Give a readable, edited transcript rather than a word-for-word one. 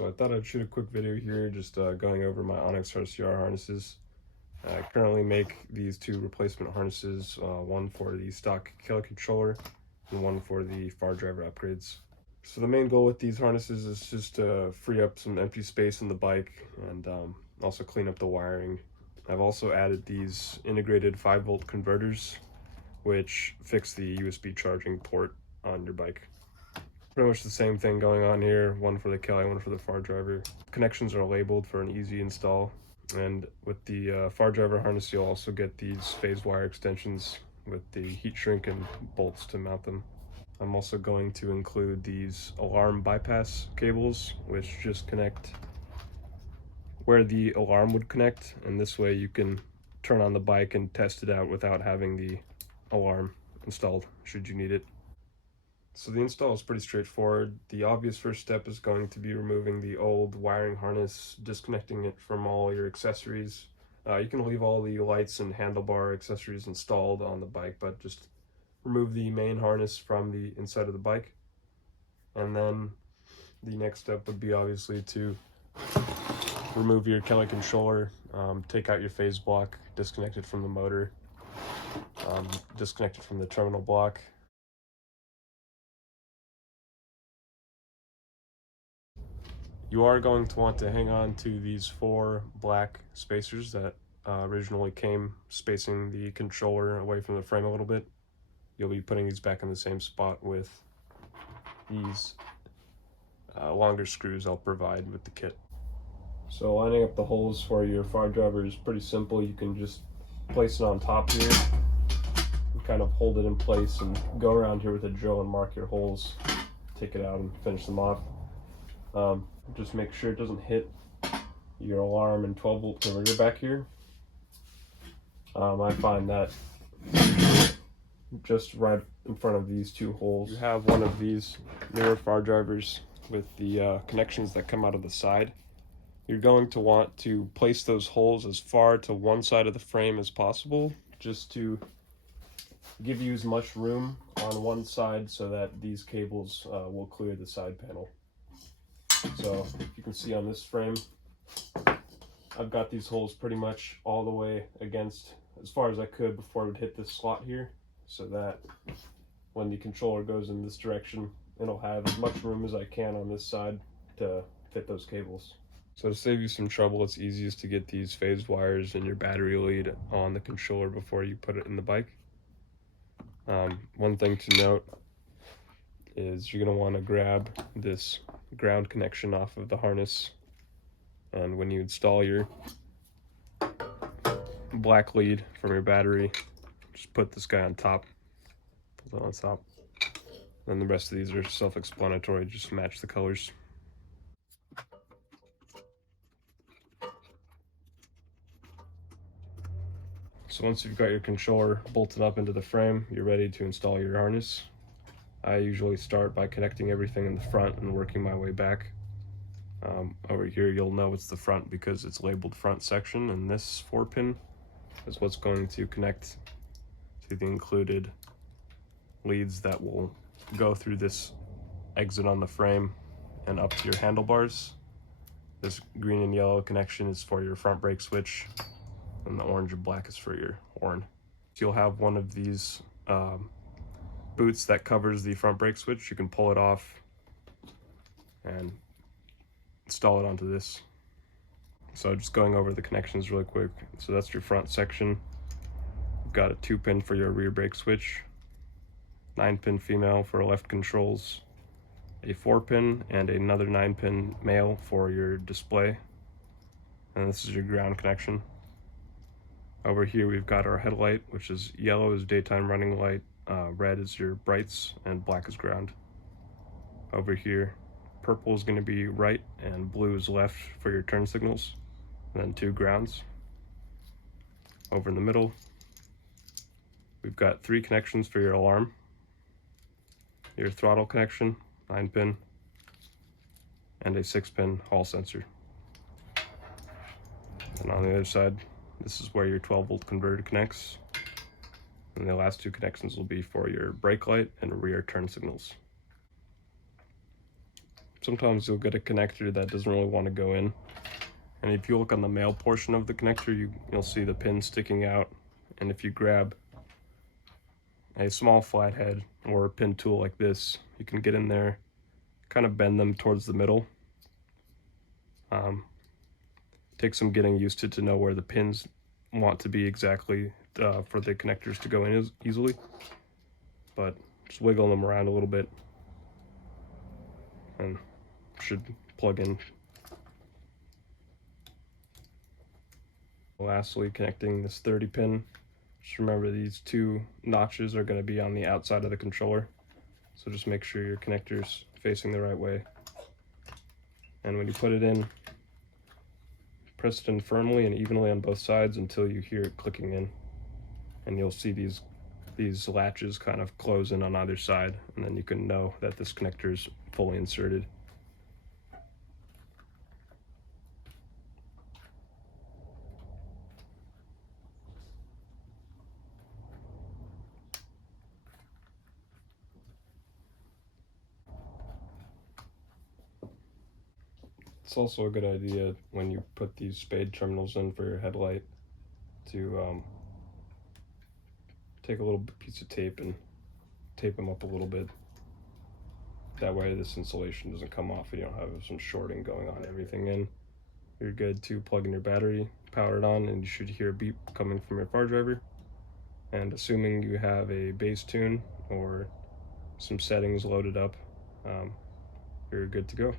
So I thought I'd shoot a quick video here just going over my ONYX RCR harnesses. I currently make these two replacement harnesses, one for the stock Kelly controller and one for the Fardriver upgrades. So the main goal with these harnesses is just to free up some empty space in the bike and also clean up the wiring. I've also added these integrated 5-volt converters which fix the USB charging port on your bike. Pretty much the same thing going on here, one for the Kelly, one for the Fardriver. Connections are labeled for an easy install, and with the Fardriver harness you'll also get these phase wire extensions with the heat shrink and bolts to mount them. I'm also going to include these alarm bypass cables which just connect where the alarm would connect, and this way you can turn on the bike and test it out without having the alarm installed should you need it. So the install is pretty straightforward. The obvious first step is going to be removing the old wiring harness, disconnecting it from all your accessories. You can leave all the lights and handlebar accessories installed on the bike, but just remove the main harness from the inside of the bike. And then the next step would be obviously to remove your Kelly controller, take out your phase block, disconnect it from the motor, disconnect it from the terminal block. You are going to want to hang on to these 4 black spacers that originally came spacing the controller away from the frame a little bit. You'll be putting these back in the same spot with these longer screws I'll provide with the kit. So lining up the holes for your Fardriver is pretty simple. You can just place it on top here and kind of hold it in place and go around here with a drill and mark your holes, take it out and finish them off. Just make sure it doesn't hit your alarm and 12-volt converter back here. I find that just right in front of these 2 holes. You have one of these newer Fardrivers with the connections that come out of the side. You're going to want to place those holes as far to one side of the frame as possible, just to give you as much room on one side so that these cables will clear the side panel. So you can see on this frame, I've got these holes pretty much all the way against as far as I could before it would hit this slot here, so that when the controller goes in this direction, it'll have as much room as I can on this side to fit those cables. So to save you some trouble, it's easiest to get these phase wires and your battery lead on the controller before you put it in the bike. One thing to note is you're going to want to grab this ground connection off of the harness, and when you install your black lead from your battery, just put this guy on top, put it on top. Then the rest of these are self-explanatory, just match the colors. So once you've got your controller bolted up into the frame, you're ready to install your harness. I usually start by connecting everything in the front and working my way back. Over here you'll know it's the front because it's labeled front section, and this 4-pin is what's going to connect to the included leads that will go through this exit on the frame and up to your handlebars. This green and yellow connection is for your front brake switch, and the orange and black is for your horn. So you'll have one of these boots that covers the front brake switch. You can pull it off and install it onto this. So just going over the connections really quick. So that's your front section. You've got a 2-pin for your rear brake switch, 9-pin female for left controls, a 4-pin and another 9-pin male for your display, and this is your ground connection. Over here we've got our headlight, which is yellow is daytime running light, red is your brights, and black is ground. Over here, purple is going to be right and blue is left for your turn signals, and then 2 grounds. Over in the middle, we've got 3 connections for your alarm, your throttle connection, 9-pin, and a 6-pin hall sensor. And on the other side, this is where your 12-volt converter connects, and the last 2 connections will be for your brake light and rear turn signals. sometimes you'll get a connector that doesn't really want to go in. And if you look on the male portion of the connector, you'll see the pin sticking out. And if you grab a small flathead or a pin tool like this, you can get in there, kind of bend them towards the middle. Take some getting used to know where the pins want to be exactly for the connectors to go in easily. But just wiggle them around a little bit and should plug in. Lastly, connecting this 30 pin. Just remember these two notches are going to be on the outside of the controller. So just make sure your connector's facing the right way. And when you put it in, press it in firmly and evenly on both sides until you hear it clicking in. And you'll see these latches kind of close in on either side, and then you can know that this connector is fully inserted. It's also a good idea when you put these spade terminals in for your headlight to take a little piece of tape and tape them up a little bit. That way this insulation doesn't come off and you don't have some shorting going on. Everything in, you're good to plug in your battery, power it on, and you should hear a beep coming from your Fardriver. And assuming you have a bass tune or some settings loaded up, you're good to go.